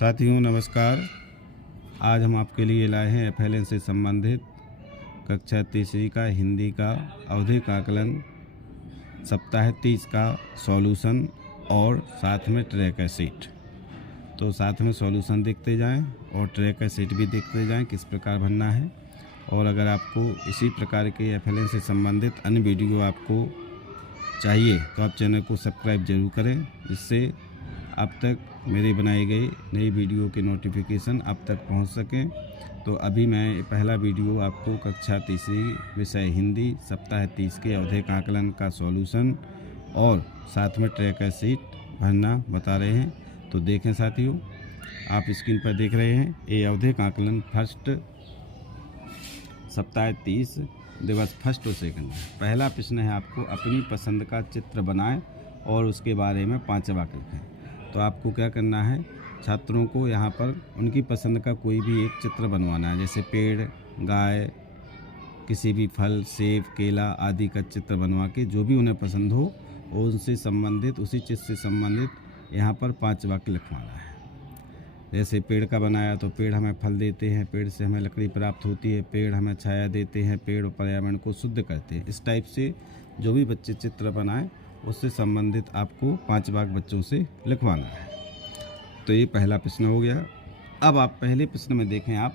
साथियों नमस्कार। आज हम आपके लिए लाए हैं एफएलएन से संबंधित कक्षा तीसरी का हिंदी का आवधिक आकलन सप्ताह 30 का सॉल्यूशन और साथ में ट्रैक शीट। तो साथ में सॉल्यूशन देखते जाएं और ट्रैक शीट भी देखते जाएं किस प्रकार भरना है। और अगर आपको इसी प्रकार के एफएलएन से संबंधित अन्य वीडियो आपको चाहिए तो आप चैनल को सब्सक्राइब जरूर करें, जिससे अब तक मेरे बनाए गए नई वीडियो के नोटिफिकेशन अब तक पहुंच सकें। तो अभी मैं पहला वीडियो आपको कक्षा तीसरी विषय हिंदी सप्ताह 30 के आवधिक आकलन का सॉल्यूशन और साथ में ट्रैक शीट भरना बता रहे हैं। तो देखें साथियों, आप स्क्रीन पर देख रहे हैं ये आवधिक आकलन फर्स्ट सप्ताह 30 दिवस फर्स्ट और सेकंड। पहला प्रश्न है आपको अपनी पसंद का चित्र बनाएं और उसके बारे में 5 वाक्य लिखें। तो आपको क्या करना है, छात्रों को यहाँ पर उनकी पसंद का कोई भी एक चित्र बनवाना है, जैसे पेड़, गाय, किसी भी फल, सेब, केला आदि का चित्र बनवा के जो भी उन्हें पसंद हो उनसे संबंधित उसी चीज़ से संबंधित यहाँ पर 5 वाक्य लिखवाना है। जैसे पेड़ का बनाया तो पेड़ हमें फल देते हैं, पेड़ से हमें लकड़ी प्राप्त होती है, पेड़ हमें छाया देते हैं, पेड़ पर्यावरण को शुद्ध करते हैं। इस टाइप से जो भी बच्चे चित्र बनाएं उससे संबंधित आपको 5 वाक्य बच्चों से लिखवाना है। तो ये पहला प्रश्न हो गया। अब आप पहले प्रश्न में देखें, आप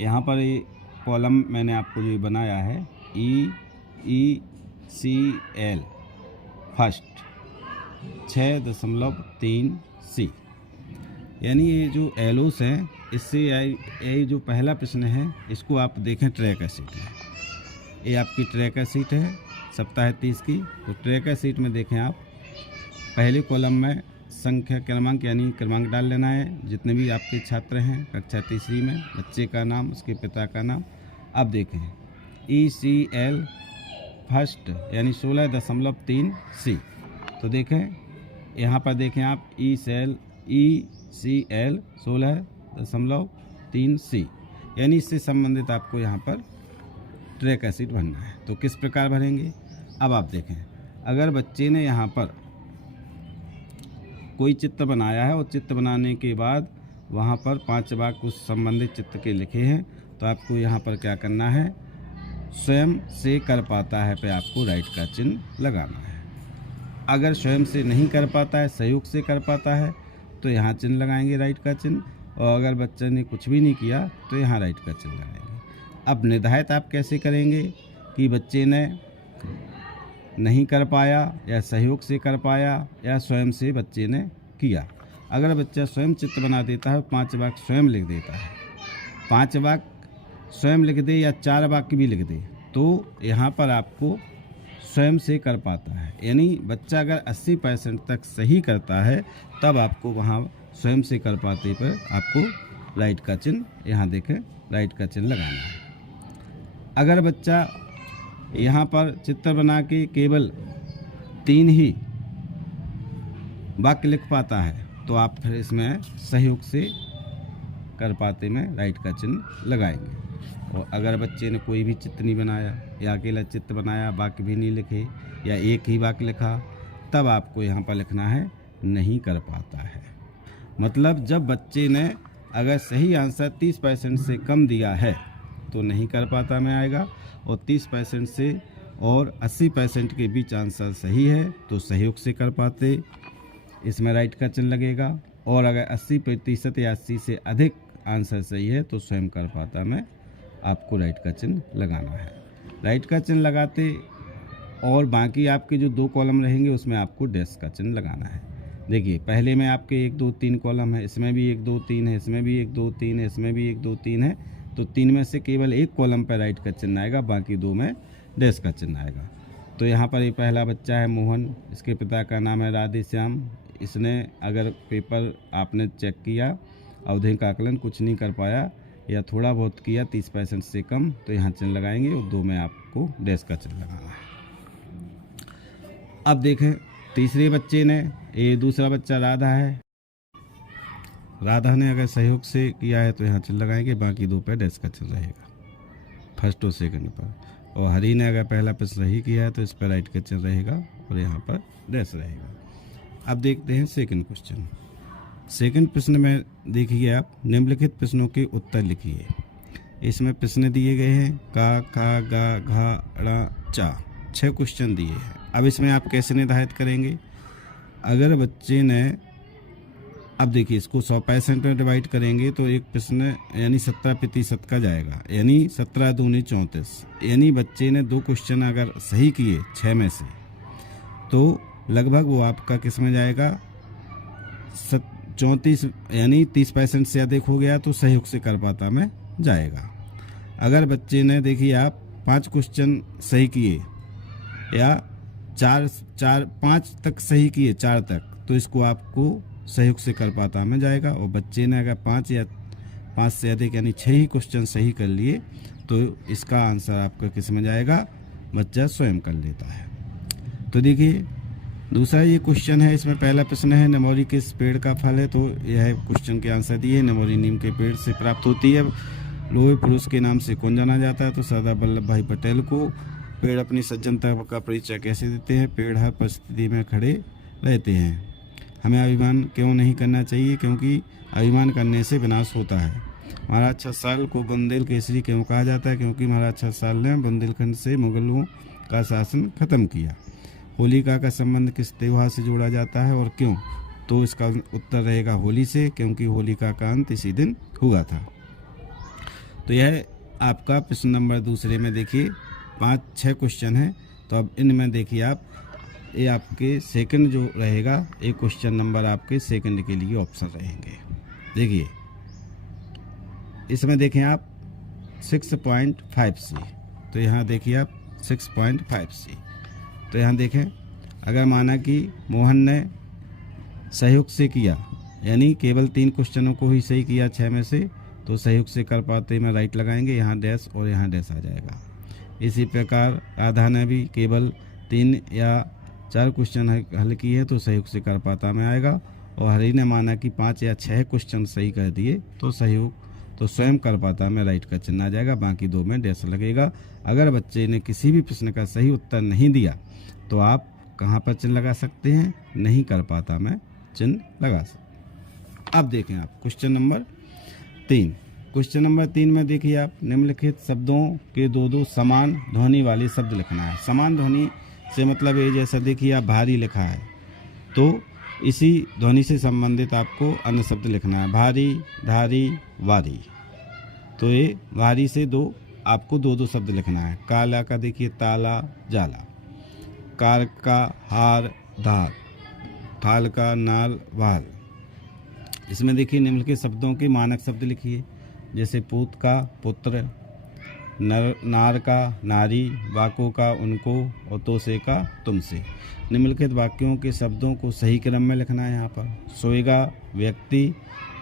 यहाँ पर ये कॉलम मैंने आपको जो बनाया है ECL फर्स्ट 6.3C, यानी ये जो एलोस हैं इससे ये जो पहला प्रश्न है इसको आप देखें ट्रैक शीट में। ये आपकी ट्रैक शीट है सप्ताह 30 की। तो ट्रैक शीट में देखें आप पहले कॉलम में संख्या क्रमांक यानी क्रमांक डाल लेना है, जितने भी आपके छात्र हैं कक्षा तीसरी में, बच्चे का नाम, उसके पिता का नाम। अब देखें ECL फर्स्ट यानी 16.3C। तो देखें यहाँ पर देखें आप ECL 16.3C, यानी इससे संबंधित आपको यहाँ पर ट्रैक शीट भरना है। तो किस प्रकार भरेंगे, अब आप देखें। अगर बच्चे ने यहाँ पर कोई चित्र बनाया है और चित्र बनाने के बाद वहाँ पर 5 वाक्य उस संबंधित चित्र के लिखे हैं, तो आपको यहाँ पर क्या करना है, स्वयं से कर पाता है पे आपको राइट का चिन्ह लगाना है। अगर स्वयं से नहीं कर पाता है, सहयोग से कर पाता है, तो यहाँ चिन्ह लगाएंगे राइट का चिन्ह। और अगर बच्चे ने कुछ भी नहीं किया तो यहाँ राइट का चिन्ह लगाएंगे। अब निर्धारित आप कैसे करेंगे कि बच्चे ने नहीं कर पाया या सहयोग से कर पाया या स्वयं से बच्चे ने किया। अगर बच्चा स्वयं चित्र बना देता है, 5 वाक्य स्वयं लिख देता है, 5 वाक्य स्वयं लिख दे या 4 वाक्य भी लिख दे, तो यहाँ पर आपको स्वयं से कर पाता है। यानी बच्चा अगर 80% तक सही करता है तब आपको वहाँ स्वयं से कर पाते पर आपको राइट का चिन्ह, यहाँ देखें राइट का चिन्ह लगाना है। अगर बच्चा यहाँ पर चित्र बना के केवल 3 ही वाक्य लिख पाता है तो आप फिर इसमें सहयोग से कर पाते में राइट का चिन्ह लगाएंगे। और अगर बच्चे ने कोई भी चित्र नहीं बनाया या अकेला चित्र बनाया, वाक्य भी नहीं लिखे या एक ही वाक्य लिखा, तब आपको यहाँ पर लिखना है नहीं कर पाता है। मतलब जब बच्चे ने अगर सही आंसर 30% से कम दिया है तो नहीं कर पाता में आएगा, और 30% से और 80% के बीच आंसर सही है तो सहयोग से कर पाते, इसमें राइट का चिन्ह लगेगा। और अगर 80% या 80 से अधिक आंसर सही है तो स्वयं कर पाता में आपको राइट का चिन्ह लगाना है। राइट का चिन्ह लगाते और बाकी आपके जो 2 कॉलम रहेंगे उसमें आपको डैश का चिन्ह लगाना है। देखिए पहले में आपके 1 2 3 कॉलम है, इसमें भी 1 2 3 है, इसमें भी 1 2 3 है, इसमें भी 1 2 3 है। तो 3 में से केवल 1 कॉलम पर राइट का चिन्ह आएगा, बाकी 2 में डैश का चिन्ह आएगा। तो यहाँ पर ये पहला बच्चा है मोहन, इसके पिता का नाम है राधेश्याम। इसने अगर पेपर आपने चेक किया, आवधिक आकलन कुछ नहीं कर पाया या थोड़ा बहुत किया 30% से कम, तो यहाँ चिन्ह लगाएंगे और 2 में आपको डैश का चिन्ह लगाना है। अब देखें तीसरे बच्चे ने, ये दूसरा बच्चा राधा है, राधा ने अगर सहयोग से किया है तो यहाँ चिन्ह लगाएंगे, बाकी 2 पे डैश का चिन्ह रहेगा फर्स्ट और सेकंड पर। और हरी ने अगर पहला प्रश्न सही किया है तो इस पर राइट का चिन्ह रहेगा और यहाँ पर डैश रहेगा। अब देखते हैं सेकंड क्वेश्चन। सेकंड प्रश्न में देखिए आप, निम्नलिखित प्रश्नों के उत्तर लिखिए। इसमें प्रश्न दिए गए हैं का, खा, गा, घा, ड़ा, चा, 6 क्वेश्चन दिए हैं। अब इसमें आप कैसे निर्धारित करेंगे? अगर बच्चे ने, अब देखिए इसको 100% में डिवाइड करेंगे तो एक प्रश्न यानी 17% का जाएगा, यानी 17 दूनी 34, यानी बच्चे ने 2 क्वेश्चन अगर सही किए 6 में से तो लगभग वो आपका किस में जाएगा, 34, यानी 30% से अधिक हो गया तो सहयोग से कर पाता में जाएगा। अगर बच्चे ने देखिए आप 5 क्वेश्चन सही किए या 5 तक सही किए, 4 तक, तो इसको आपको सहयोग से कर पाता में जाएगा। और बच्चे ने अगर 5 या 5 से अधिक यानी 6 ही क्वेश्चन सही कर लिए तो इसका आंसर आपका किस में जाएगा, बच्चा स्वयं कर लेता है। तो देखिए दूसरा ये क्वेश्चन है, इसमें पहला प्रश्न है निमोरी किस पेड़ का फल है, तो यह क्वेश्चन के आंसर दिए, निमोरी नीम के पेड़ से प्राप्त होती है। लोहे पुरुष के नाम से कौन जाना जाता है, तो सरदार वल्लभ भाई पटेल को। पेड़ अपनी सज्जनता का परिचय कैसे देते हैं, पेड़ हर परिस्थिति में खड़े रहते हैं। हमें अभिमान क्यों नहीं करना चाहिए, क्योंकि अभिमान करने से विनाश होता है। महाराज छत्रसाल को बुंदेल केसरी क्यों कहा जाता है, क्योंकि महाराज छत्रसाल ने बुंदेलखंड से मुगलों का शासन खत्म किया। होलिका का संबंध किस त्योहार से जोड़ा जाता है और क्यों, तो इसका उत्तर रहेगा होली से, क्योंकि होलिका का अंत इसी दिन हुआ था। तो यह आपका प्रश्न नंबर दूसरे में देखिए 5-6 क्वेश्चन है। तो अब इनमें देखिए आप, ये आपके सेकंड जो रहेगा, एक क्वेश्चन नंबर आपके सेकंड के लिए ऑप्शन रहेंगे। देखिए इसमें देखें आप 6.5C, तो यहाँ देखिए आप 6.5C, तो यहाँ देखें अगर माना कि मोहन ने सहयोग से किया, यानी केवल 3 क्वेश्चनों को ही सही किया 6 में से, तो सहयोग से कर पाते में राइट लगाएंगे, यहाँ डैश और यहाँ डैश आ जाएगा। इसी प्रकार राधा ने भी केवल 3 या 4 क्वेश्चन हल किए तो सहयोग से कर पाता में आएगा। और हरि ने माना कि 5 या 6 क्वेश्चन सही कर दिए तो सहयोग, तो स्वयं कर पाता में राइट का चिन्ह आ जाएगा, बाकी 2 में डैश लगेगा। अगर बच्चे ने किसी भी प्रश्न का सही उत्तर नहीं दिया तो आप कहाँ पर चिन्ह लगा सकते हैं, नहीं कर पाता में चिन्ह लगा सकते। अब देखें आप क्वेश्चन नंबर 3। क्वेश्चन नंबर 3 में देखिए आप, निम्नलिखित शब्दों के 2 समान ध्वनि वाले शब्द लिखना है। समान ध्वनि से मतलब ये, जैसा देखिए आप भारी लिखा है तो इसी ध्वनि से संबंधित आपको अन्य शब्द लिखना है, भारी, धारी, वारी। तो ये भारी से आपको 2 शब्द लिखना है। काला का देखिए ताला, जाला। कार का हार, धार। थाल का नाल, वाल। इसमें देखिए निम्नलिखित शब्दों के मानक शब्द लिखिए, जैसे पूत का पुत्र, नार का नारी, वाको का उनको और तोसे का तुमसे। निम्नलिखित वाक्यों के शब्दों को सही क्रम में लिखना है। यहाँ पर सोएगा व्यक्ति,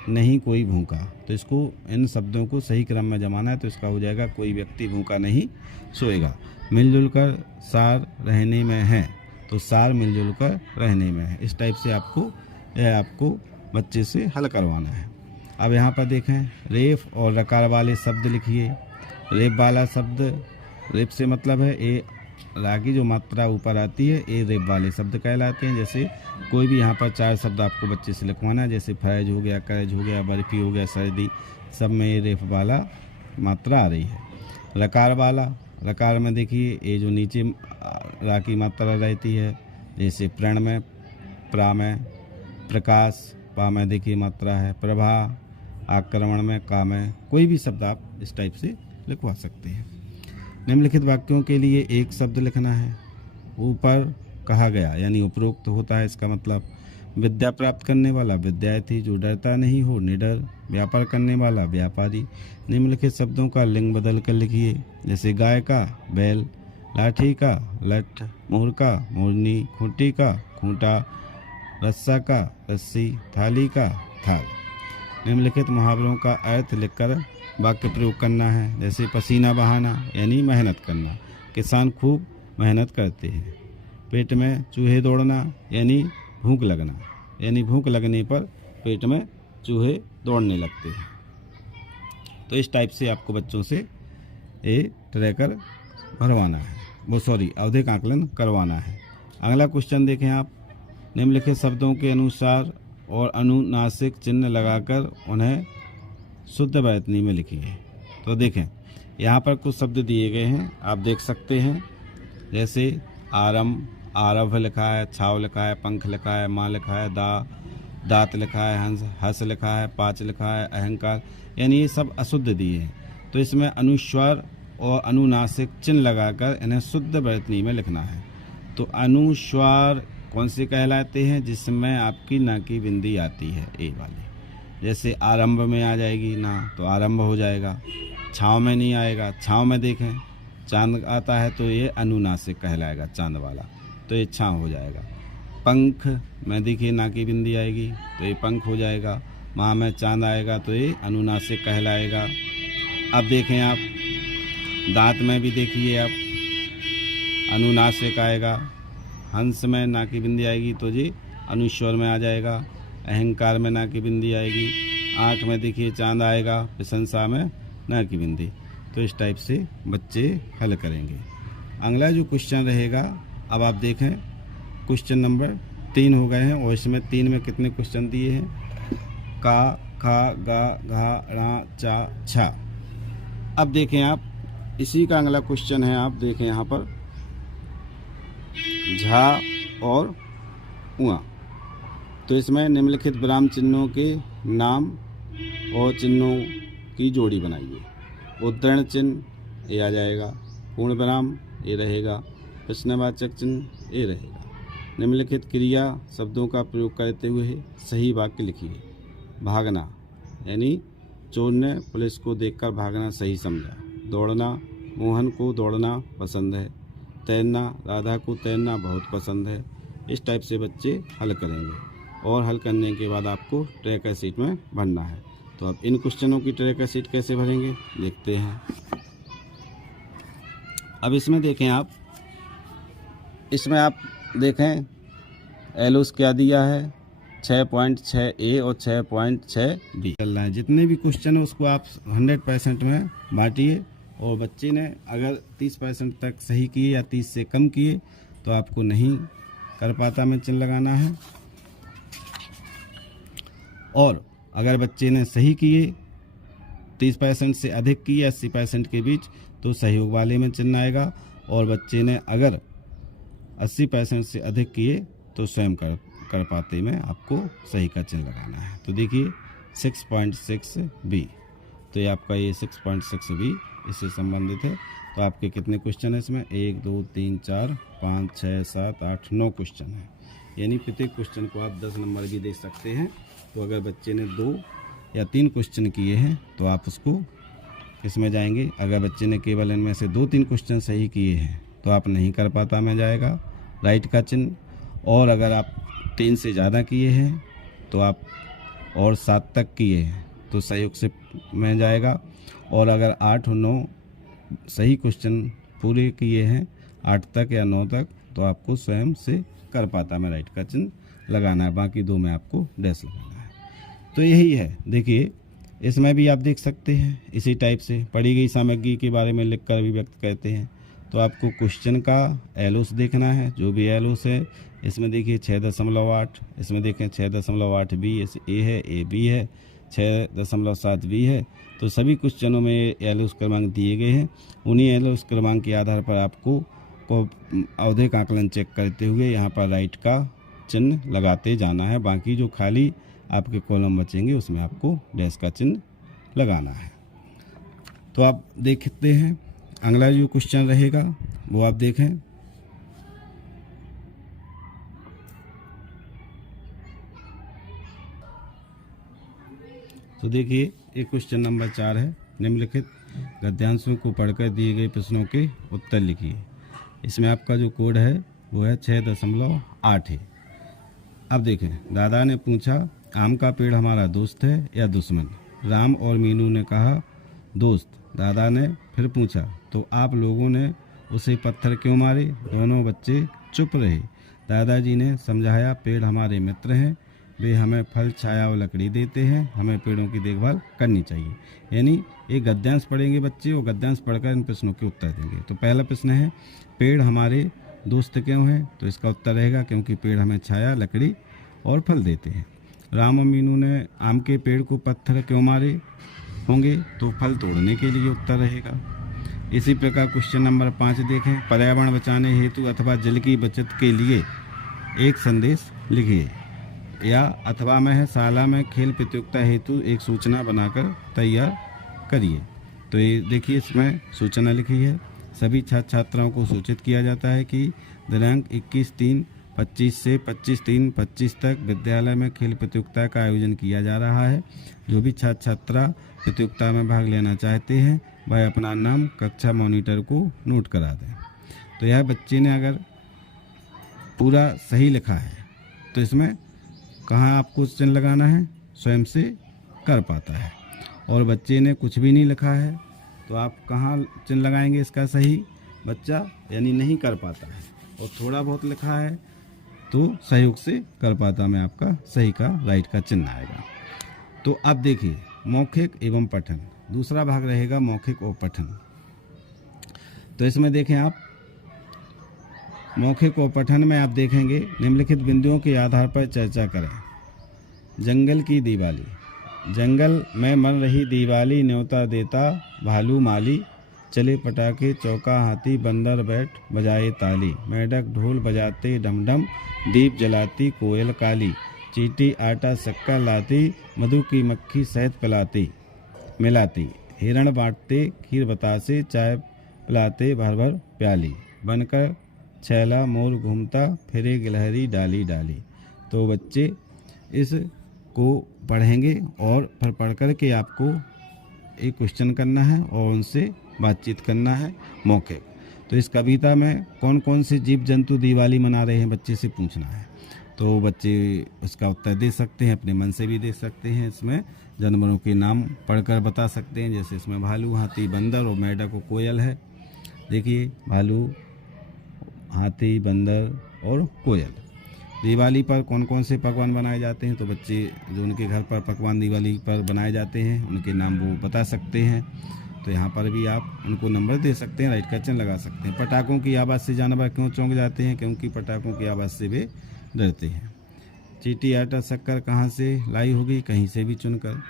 नहीं कोई भूखा, तो इसको इन शब्दों को सही क्रम में जमाना है, तो इसका हो जाएगा कोई व्यक्ति भूखा नहीं सोएगा। मिलजुल कर सार रहने में है, तो सार मिलजुल कर रहने में है। इस टाइप से आपको बच्चे से हल करवाना है। अब यहाँ पर देखें रेफ और रकार वाले शब्द लिखिए। रेफ वाला शब्द, रेफ से मतलब है ए रा की जो मात्रा ऊपर आती है, ए रेफ वाले शब्द कहलाते हैं। जैसे कोई भी यहाँ पर 4 शब्द आपको बच्चे से लिखवाना है, जैसे फैज हो गया, कैज हो गया, बर्फी हो गया, सर्दी, सब में ये रेफ वाला मात्रा आ रही है। रकार वाला, रकार में देखिए ये जो नीचे रा की मात्रा रहती है, जैसे प्रण में, प्रा में, प्रकाश, पा में देखिए मात्रा है, प्रभा, आक्रमण में, का में। कोई भी शब्द आप इस टाइप से लिखवा सकते हैं। निम्नलिखित वाक्यों के लिए एक शब्द लिखना है। ऊपर कहा गया यानी उपरोक्त होता है, इसका मतलब विद्या प्राप्त करने वाला विद्यार्थी, जो डरता नहीं हो निडर, व्यापार करने वाला व्यापारी। निम्नलिखित शब्दों का लिंग बदल कर लिखिए, जैसे गाय का बैल, लाठी का लठ, मोर का मोरनी, खूंटी का खूंटा, रस्सा का रस्सी, थाली का थाल। निम्नलिखित मुहावरों का अर्थ लिखकर वाक्य प्रयोग करना है, जैसे पसीना बहाना यानी मेहनत करना, किसान खूब मेहनत करते हैं। पेट में चूहे दौड़ना यानी भूख लगना, यानी भूख लगने पर पेट में चूहे दौड़ने लगते हैं। तो इस टाइप से आपको बच्चों से ये ट्रैकर भरवाना है, आवधिक आकलन करवाना है। अगला क्वेश्चन देखें आप, निम्नलिखित शब्दों के अनुसार और अनुनासिक चिन्ह लगाकर उन्हें शुद्ध वर्तनी में लिखिए। तो देखें यहाँ पर कुछ शब्द दिए गए हैं, आप देख सकते हैं। जैसे आरंभ, आरभ लिखा है, छाव लिखा है, पंख लिखा है, माँ लिखा है, दांत लिखा है, हंस हस लिखा है, पाँच लिखा है, अहंकार, यानी ये सब अशुद्ध दिए हैं। तो इसमें अनुस्वर और अनुनासिक चिन्ह लगाकर इन्हें शुद्ध वर्तनी में लिखना है। तो अनुस्वार कौन से कहलाते हैं? जिसमें आपकी ना की बिंदी आती है, ए वाले। जैसे आरंभ में आ जाएगी ना, तो आरंभ हो जाएगा। छाँव में नहीं आएगा, छाँव में देखें चांद आता है तो ये अनुनासिक कहलाएगा, चांद वाला, तो ये छाँव हो जाएगा। पंख में देखिए ना की बिंदी आएगी तो ये पंख हो जाएगा। माँ में चांद आएगा तो ये अनुनासिक कहलाएगा। अब देखें आप दांत में भी देखिए आप अनुनासिक आएगा। हंस में ना की बिंदी आएगी तो जी अनुस्वर में आ जाएगा। अहंकार में ना की बिंदी आएगी। आँख में देखिए चांद आएगा, प्रशंसा में ना की बिंदी। तो इस टाइप से बच्चे हल करेंगे। अगला जो क्वेश्चन रहेगा, अब आप देखें क्वेश्चन नंबर 3 हो गए हैं और इसमें 3 में कितने क्वेश्चन दिए हैं? का, खा, गा, घा, रा, चा, छा। अब देखें आप इसी का अगला क्वेश्चन है, आप देखें यहाँ पर झा और उआ। तो इसमें निम्नलिखित विराम चिन्हों के नाम और चिन्हों की जोड़ी बनाइए। उद्धरण चिन्ह ये आ जाएगा, पूर्ण विराम ये रहेगा, प्रश्नवाचक चिन्ह ये रहेगा। निम्नलिखित क्रिया शब्दों का प्रयोग करते हुए सही वाक्य लिखिए। भागना यानी चोर ने पुलिस को देखकर भागना सही समझा। दौड़ना, मोहन को दौड़ना पसंद है। तैरना, राधा को तैरना बहुत पसंद है। इस टाइप से बच्चे हल करेंगे और हल करने के बाद आपको ट्रैकर शीट में भरना है। तो अब इन क्वेश्चनों की ट्रैकर शीट कैसे भरेंगे देखते हैं। अब इसमें देखें आप, इसमें आप देखें एलोस क्या दिया है, 6.6 ए और 6.6 बी चल रहा है। जितने भी क्वेश्चन है उसको आप 100% में बांटिए और बच्चे ने अगर 30% तक सही किए या 30 से कम किए तो आपको नहीं कर पाता में चिन्ह लगाना है। और अगर बच्चे ने सही किए 30% से अधिक किए 80% के बीच तो सहयोग वाले में चिन्ह आएगा। और बच्चे ने अगर 80% से अधिक किए तो स्वयं कर पाते में आपको सही का चिन्ह लगाना है। तो देखिए 6.6 बी, तो ये आपका ये 6.6 बी इससे संबंधित है। तो आपके कितने क्वेश्चन है इसमें? 1 2 3 4 5 6 7 8 9 क्वेश्चन है। यानी प्रत्येक क्वेश्चन को आप 10 नंबर भी दे सकते हैं। तो अगर बच्चे ने 2 या 3 क्वेश्चन किए हैं तो आप उसको किसमें जाएंगे? अगर बच्चे ने केवल इनमें से 2-3 क्वेश्चन सही किए हैं तो आप नहीं कर पाता में जाएगा राइट का चिन्ह। और अगर आप 3 से ज़्यादा किए हैं तो आप और 7 तक किए हैं तो सहयोग से में जाएगा। और अगर 8 और 9 सही क्वेश्चन पूरे किए हैं 8 तक या 9 तक तो आपको स्वयं से कर पाता में राइट का चिन्ह लगाना है। बाकी 2 में आपको डैश लगाना है। तो यही है। देखिए इसमें भी आप देख सकते हैं इसी टाइप से पढ़ी गई सामग्री के बारे में लिखकर अभिव्यक्त कहते हैं। तो आपको क्वेश्चन का एलोस देखना है, जो भी एलोस है। इसमें देखिए 6.8, इसमें देखें 6.8 बी ए है, ए बी है, 6.7 बी है। तो सभी क्वेश्चनों में एलोस क्रमांक दिए गए हैं। उन्हीं एलोस क्रमांक के आधार पर आपको आवधिक आकलन चेक करते हुए यहाँ पर राइट का चिन्ह लगाते जाना है। बाकी जो खाली आपके कॉलम बचेंगे उसमें आपको डैश का चिन्ह लगाना है। तो आप देखते हैं अगला जो क्वेश्चन रहेगा वो आप देखें। तो देखिए एक क्वेश्चन नंबर 4 है। निम्नलिखित गद्यांशों को पढ़कर दिए गए प्रश्नों के उत्तर लिखिए। इसमें आपका जो कोड है वो है 6.8 है। अब देखें, दादा ने पूछा आम का पेड़ हमारा दोस्त है या दुश्मन? राम और मीनू ने कहा दोस्त। दादा ने फिर पूछा तो आप लोगों ने उसे पत्थर क्यों मारे? दोनों बच्चे चुप रहे। दादाजी ने समझाया पेड़ हमारे मित्र हैं, वे हमें फल, छाया और लकड़ी देते हैं, हमें पेड़ों की देखभाल करनी चाहिए। यानी एक गद्यांश पढ़ेंगे बच्चे और गद्यांश पढ़कर इन प्रश्नों के उत्तर देंगे। तो पहला प्रश्न है पेड़ हमारे दोस्त क्यों हैं? तो इसका उत्तर रहेगा क्योंकि पेड़ हमें छाया, लकड़ी और फल देते हैं। राम और मीनू ने आम के पेड़ को पत्थर क्यों मारे होंगे, तो फल तोड़ने के लिए उत्तर रहेगा। इसी प्रकार क्वेश्चन नंबर 5 देखें। पर्यावरण बचाने हेतु अथवा जल की बचत के लिए एक संदेश लिखिए, या अथवा में है शाला में खेल प्रतियोगिता हेतु एक सूचना बनाकर तैयार करिए। तो ये देखिए इसमें सूचना लिखी है। सभी छात्र छात्राओं को सूचित किया जाता है कि दिनांक 21/3/25 से 25/3/25 तक विद्यालय में खेल प्रतियोगिता का आयोजन किया जा रहा है। जो भी छात्र छात्रा प्रतियोगिता में भाग लेना चाहते हैं वह अपना नाम कक्षा मॉनिटर को नोट करा दें। तो यह बच्चे ने अगर पूरा सही लिखा है तो इसमें कहाँ आपको चिन्ह लगाना है, स्वयं से कर पाता है। और बच्चे ने कुछ भी नहीं लिखा है तो आप कहाँ चिन्ह लगाएंगे इसका सही, बच्चा यानी नहीं कर पाता है। और थोड़ा बहुत लिखा है तो सहयोग से कर पाता में आपका सही का राइट का चिन्ह आएगा। तो अब देखिए मौखिक एवं पठन, दूसरा भाग रहेगा मौखिक और पठन। तो इसमें देखें आप मौखिक और पठन में आप देखेंगे निम्नलिखित बिंदुओं के आधार पर चर्चा करें। जंगल की दिवाली, जंगल में मन रही दिवाली, न्योता देता भालू माली, चले पटाखे चौका हाथी, बंदर बैठ बजाए ताली, मेढक ढोल बजाते डमडम, दीप जलाती कोयल काली, चींटी आटा शक्कर लाती, मधु की मक्खी शहद पिलाती मिलाती, हिरण बांटते खीर बतासे, चाय पिलाते भर भर प्याली, बनकर छैला मोर घूमता, फिरे गिलहरी डाली डाली। तो बच्चे इस को पढ़ेंगे और फिर पढ़ कर के आपको एक क्वेश्चन करना है और उनसे बातचीत करना है मौखिक। तो इस कविता में कौन कौन से जीव जंतु दिवाली मना रहे हैं बच्चे से पूछना है। तो बच्चे उसका उत्तर दे सकते हैं, अपने मन से भी दे सकते हैं। इसमें जानवरों के नाम पढ़कर बता सकते हैं, जैसे इसमें भालू हाथी बंदर और मेढक और कोयल है। देखिए भालू हाथी बंदर और कोयल। दिवाली पर कौन कौन से पकवान बनाए जाते हैं, तो बच्चे जो उनके घर पर पकवान दिवाली पर बनाए जाते हैं उनके नाम वो बता सकते हैं। तो यहाँ पर भी आप उनको नंबर दे सकते हैं, राइट का चिन्ह लगा सकते हैं। पटाखों की आवाज़ से जानवर क्यों चौंक जाते हैं, क्योंकि पटाखों की आवाज़ से वे डरते हैं। चींटी आटा शक्कर कहाँ से लाई होगी, कहीं से भी चुनकर।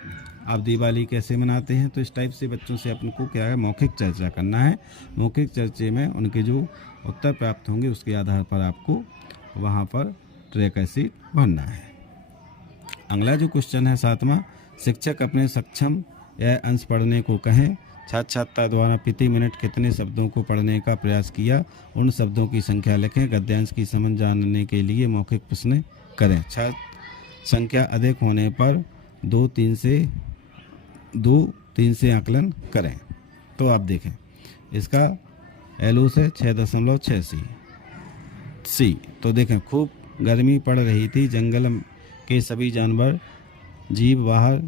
आप दिवाली कैसे मनाते हैं, तो इस टाइप से बच्चों से अपन को क्या है मौखिक चर्चा करना है। मौखिक चर्चे में उनके जो उत्तर प्राप्त होंगे उसके आधार पर आपको वहाँ पर ट्रैक ऐसी भरना है। अगला जो क्वेश्चन है 7वां, शिक्षक अपने सक्षम यह अंश पढ़ने को कहें। छात्र छात्रा द्वारा प्रति मिनट कितने शब्दों को पढ़ने का प्रयास किया, उन शब्दों की संख्या लिखें। गद्यांश की समझ जानने के लिए मौखिक प्रश्न करें। छात्र संख्या अधिक होने पर 2-3 से आकलन करें। तो आप देखें इसका LO से 6.86 सी। तो देखें खूब गर्मी पड़ रही थी, जंगल के सभी जानवर जीभ बाहर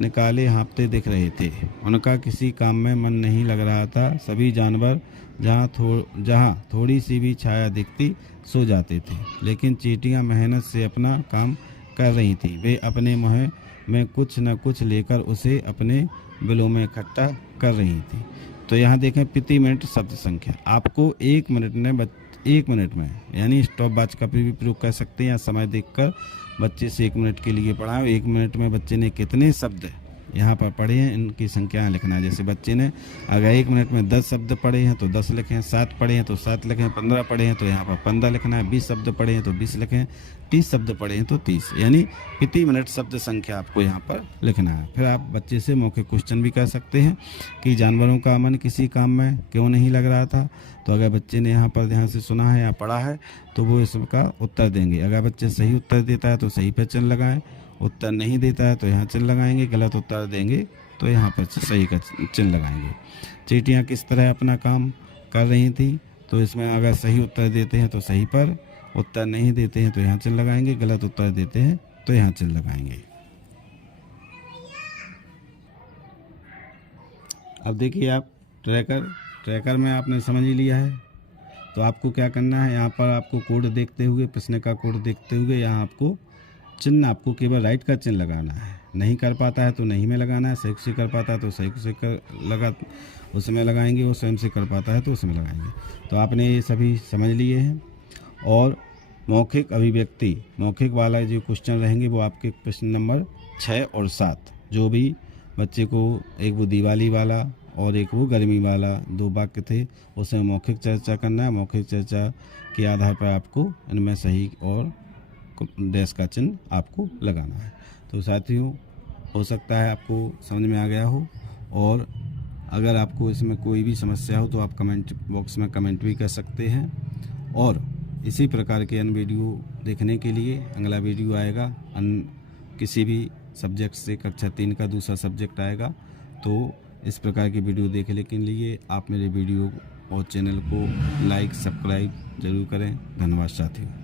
निकाले हाँफते दिख रहे थे। उनका किसी काम में मन नहीं लग रहा था। सभी जानवर जहाँ थोड़ी सी भी छाया दिखती सो जाते थे, लेकिन चींटियाँ मेहनत से अपना काम कर रही थी। वे अपने मुँह में कुछ न कुछ लेकर उसे अपने बिलों में इकट्ठा कर रही थी। तो यहाँ देखें प्रति मिनट शब्द संख्या आपको 1 मिनट में यानी स्टॉप वॉच का भी प्रयोग कर सकते हैं, या समय देखकर बच्चे से 1 मिनट के लिए पढ़ाएं। 1 मिनट में बच्चे ने कितने शब्द यहाँ पर पढ़े हैं इनकी संख्या लिखना है। जैसे बच्चे ने अगर 1 मिनट में 10 शब्द पढ़े हैं तो 10 लिखें, 7 पढ़े हैं तो 7 लिखें, 15 पढ़े हैं तो यहाँ पर 15 लिखना है, 20 शब्द पढ़े हैं तो 20 लिखें, 30 शब्द पढ़े हैं तो 30, यानी प्रति मिनट शब्द संख्या आपको यहाँ पर लिखना है। फिर आप बच्चे से मौखिक क्वेश्चन भी कर सकते हैं कि जानवरों का मन किसी काम में क्यों नहीं लग रहा था। तो अगर बच्चे ने यहाँ पर ध्यान से सुना है या पढ़ा है तो वो इसका उत्तर देंगे। अगर बच्चे सही उत्तर देता है तो सही पर चिन्ह लगाएं, उत्तर नहीं देता है तो यहाँ चिन्ह लगाएंगे, गलत उत्तर देंगे तो यहाँ पर सही का चिन्ह लगाएंगे। चींटियाँ किस तरह अपना काम कर रही थी, तो इसमें अगर सही उत्तर देते हैं तो सही पर, उत्तर नहीं देते हैं तो यहाँ चिन्ह लगाएंगे, गलत उत्तर देते हैं तो यहाँ चिन्ह लगाएंगे। अब देखिए आप ट्रैकर में आपने समझ ही लिया है। तो आपको क्या करना है, यहाँ पर आपको कोड देखते हुए, प्रश्न का कोड देखते हुए यहाँ आपको चिन्ह आपको केवल राइट का चिन्ह लगाना है। नहीं कर पाता है तो नहीं में लगाना है, सही से कर पाता है तो सही से उसमें लगाएंगे, और स्वयं से कर पाता है तो उसमें लगाएंगे। तो आपने ये सभी समझ लिए हैं। और मौखिक अभिव्यक्ति, मौखिक वाला जो क्वेश्चन रहेंगे वो आपके प्रश्न नंबर 6 और 7, जो भी बच्चे को एक वो दिवाली वाला और एक वो गर्मी वाला 2 वाक्य थे, उसमें मौखिक चर्चा करना है। मौखिक चर्चा के आधार पर आपको इनमें सही और डैश का चिन्ह आपको लगाना है। तो साथियों, हो सकता है आपको समझ में आ गया हो, और अगर आपको इसमें कोई भी समस्या हो तो आप कमेंट बॉक्स में कमेंट भी कर सकते हैं। और इसी प्रकार के अन्य वीडियो देखने के लिए अगला वीडियो आएगा किसी भी सब्जेक्ट से, कक्षा 3 का दूसरा सब्जेक्ट आएगा। तो इस प्रकार की वीडियो देखने के लिए आप मेरे वीडियो और चैनल को लाइक सब्सक्राइब ज़रूर करें। धन्यवाद साथियों।